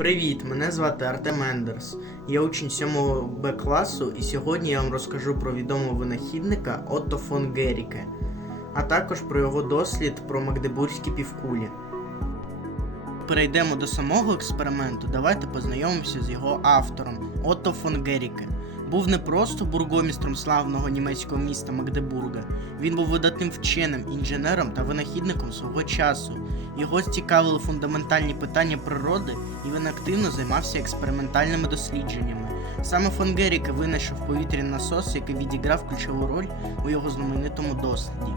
Привіт, мене звати Артем Ендерс. Я учень 7 Б класу, і сьогодні я вам розкажу про відомого винахідника Отто фон Геріке, а також про його дослід про магдебурзькі півкулі. Перейдемо до самого експерименту. Давайте познайомимося з його автором Отто фон Геріке. Був не просто бургомістром славного німецького міста Магдебурга. Він був видатним вченим, інженером та винахідником свого часу. Його цікавили фундаментальні питання природи, і він активно займався експериментальними дослідженнями. Саме фон Геріке винайшов повітряний насос, який відіграв ключову роль у його знаменитому досліді.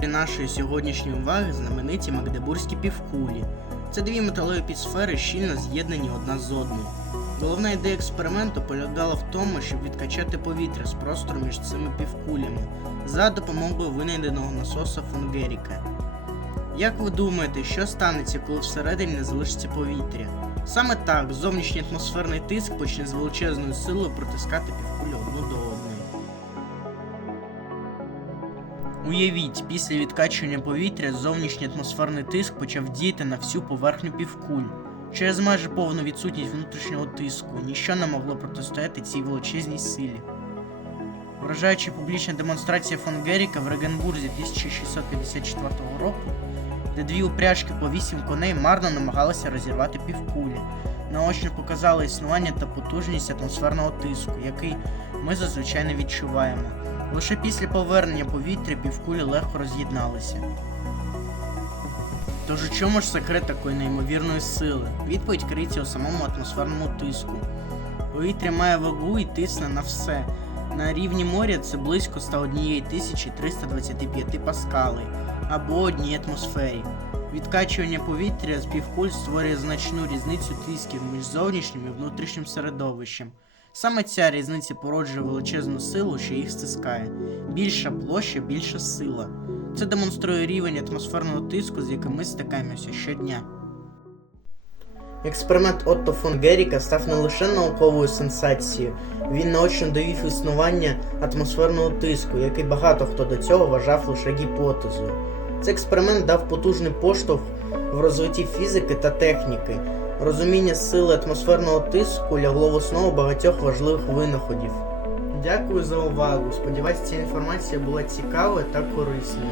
Для нашої сьогоднішньої уваги знамениті Магдебурзькі півкулі. Це дві металеві підсфери, щільно з'єднані одна з одною. Головна ідея експерименту полягала в тому, щоб відкачати повітря з простору між цими півкулями за допомогою винайденого насоса фон Геріка. Як ви думаєте, що станеться, коли всередині не залишиться повітря? Саме так зовнішній атмосферний тиск почне з величезною силою протискати півкулі одну до одної. Уявіть, після відкачування повітря зовнішній атмосферний тиск почав діяти на всю поверхню півкуль. Через майже повну відсутність внутрішнього тиску ніщо не могло протистояти цій величезній силі. Вражаюча публічна демонстрація фон Геріка в Регенбурзі 1654 року, де дві упряжки по вісім коней марно намагалися розірвати півкулі, наочно показали існування та потужність атмосферного тиску, який ми зазвичай не відчуваємо. Лише після повернення повітря півкулі легко роз'єдналися. Тож у чому ж секрет такої неймовірної сили? Відповідь криється у самому атмосферному тиску. Повітря має вагу і тисне на все. На рівні моря це близько 101 325 паскалей або одній атмосфері. Відкачування повітря з півкуль створює значну різницю тисків між зовнішнім і внутрішнім середовищем. Саме ця різниця породжує величезну силу, що їх стискає. Більша площа, більша сила. Це демонструє рівень атмосферного тиску, з яким ми стикаємося щодня. Експеримент Отто фон Геріка став не лише науковою сенсацією, він наочно довів існування атмосферного тиску, який багато хто до цього вважав лише гіпотезою. Цей експеримент дав потужний поштовх в розвитті фізики та техніки. Розуміння сили атмосферного тиску лягло в основу багатьох важливих винаходів. Дякую за увагу. Сподіваюсь, ця інформація була цікавою та корисною.